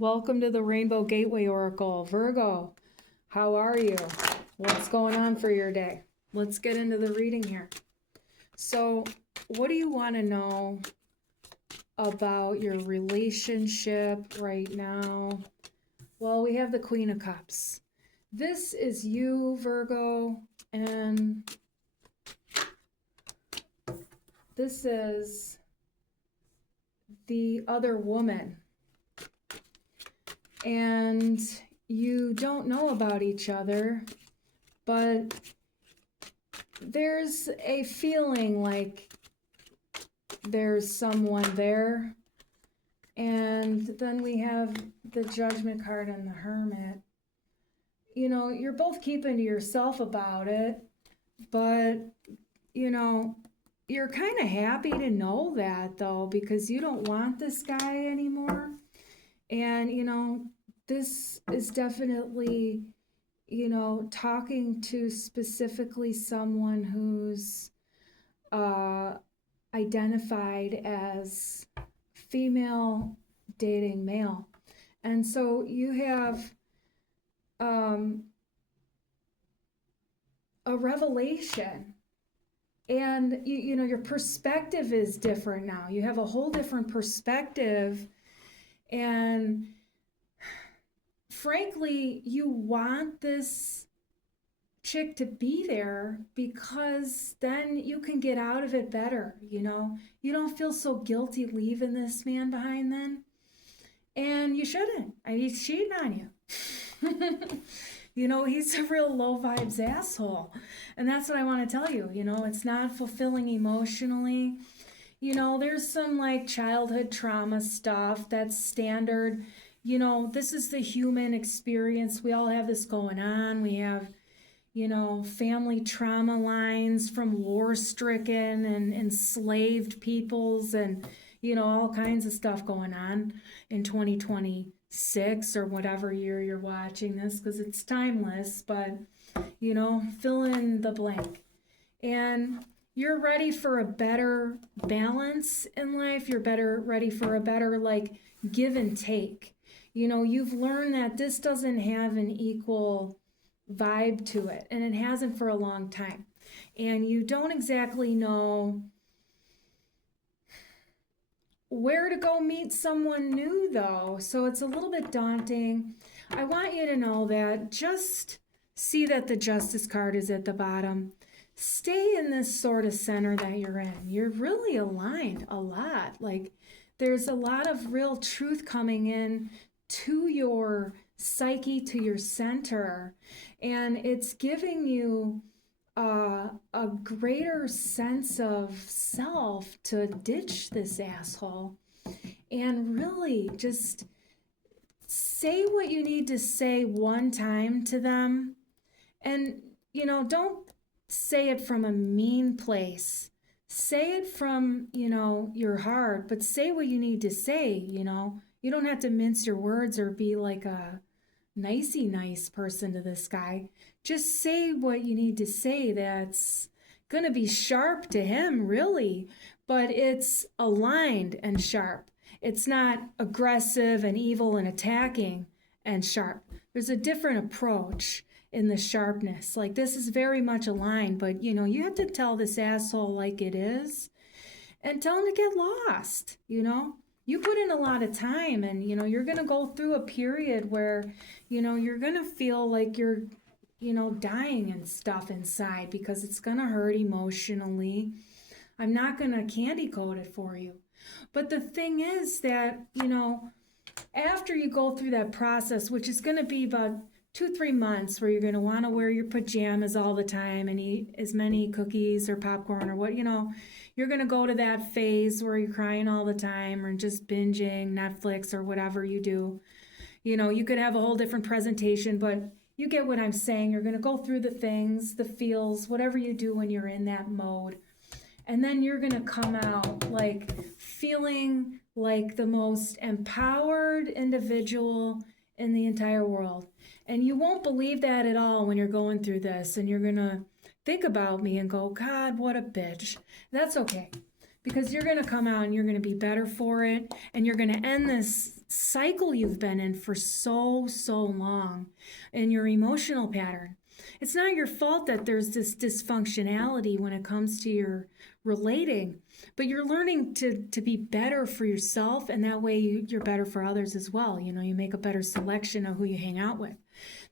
Welcome to the Rainbow Gateway Oracle. Virgo, how are you? What's going on for your day? Let's get into the reading here. So, what do you want to know about your relationship right now? Well, we have the Queen of Cups. This is you, Virgo, and this is the other woman. And you don't know about each other, but there's a feeling like there's someone there. And then we have the Judgment card and the Hermit. You know, you're both keeping to yourself about it, but, you know, you're kind of happy to know that, though, because you don't want this guy anymore. And, you know, this is definitely, you know, talking to specifically someone who's identified as female dating male. And so you have a revelation. And, you know, your perspective is different now. You have a whole different perspective. And frankly, you want this chick to be there because then you can get out of it better, you know? You don't feel so guilty leaving this man behind then. And you shouldn't. I mean, he's cheating on you. You know, he's a real low vibes asshole. And that's what I want to tell you. You know, it's not fulfilling emotionally. You know, there's some like childhood trauma stuff that's standard. You know, this is the human experience. We all have this going on. We have, you know, family trauma lines from war-stricken and enslaved peoples and, you know, all kinds of stuff going on in 2026 or whatever year you're watching this, because it's timeless, but, you know, fill in the blank. And you're ready for a better balance in life. You're ready for a better, like, give and take. You know, you've learned that this doesn't have an equal vibe to it, and it hasn't for a long time. And you don't exactly know where to go meet someone new, though. So it's a little bit daunting. I want you to know that just see that the Justice card is at the bottom. Stay in this sort of center that you're in. You're really aligned a lot. Like, there's a lot of real truth coming in to your psyche, to your center, and it's giving you a greater sense of self to ditch this asshole and really just say what you need to say one time to them. And, you know, don't say it from a mean place. Say it from, you know, your heart, but say what you need to say, you know. You don't have to mince your words or be like a nicey nice person to this guy. Just say what you need to say that's going to be sharp to him, really, but it's aligned and sharp. It's not aggressive and evil and attacking and sharp. There's a different approach in the sharpness. Like, this is very much aligned, but, you know, you have to tell this asshole like it is and tell him to get lost, you know? You put in a lot of time, and, you know, you're going to go through a period where, you know, you're going to feel like you're, you know, dying and stuff inside because it's going to hurt emotionally. I'm not going to candy coat it for you. But the thing is that, you know, after you go through that process, which is going to be about 2-3 months, where you're going to want to wear your pajamas all the time and eat as many cookies or popcorn or what, you know, you're going to go to that phase where you're crying all the time or just binging Netflix or whatever you do. You know, you could have a whole different presentation, but you get what I'm saying. You're going to go through the things, the feels, whatever you do when you're in that mode. And then you're going to come out like feeling like the most empowered individual in the entire world. And you won't believe that at all when you're going through this, and you're going to think about me and go, God, what a bitch. That's okay. because you're going to come out and you're going to be better for it, and you're going to end this cycle you've been in for so long in your emotional pattern. It's not your fault that there's this dysfunctionality when it comes to your relating, but you're learning to be better for yourself, and that way you're better for others as well. You know, you make a better selection of who you hang out with.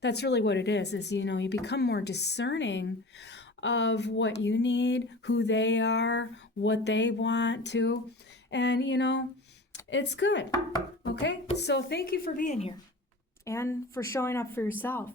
That's really what it is, you know, you become more discerning of what you need, who they are, what they want to, and you know, it's good. Okay, so thank you for being here and for showing up for yourself.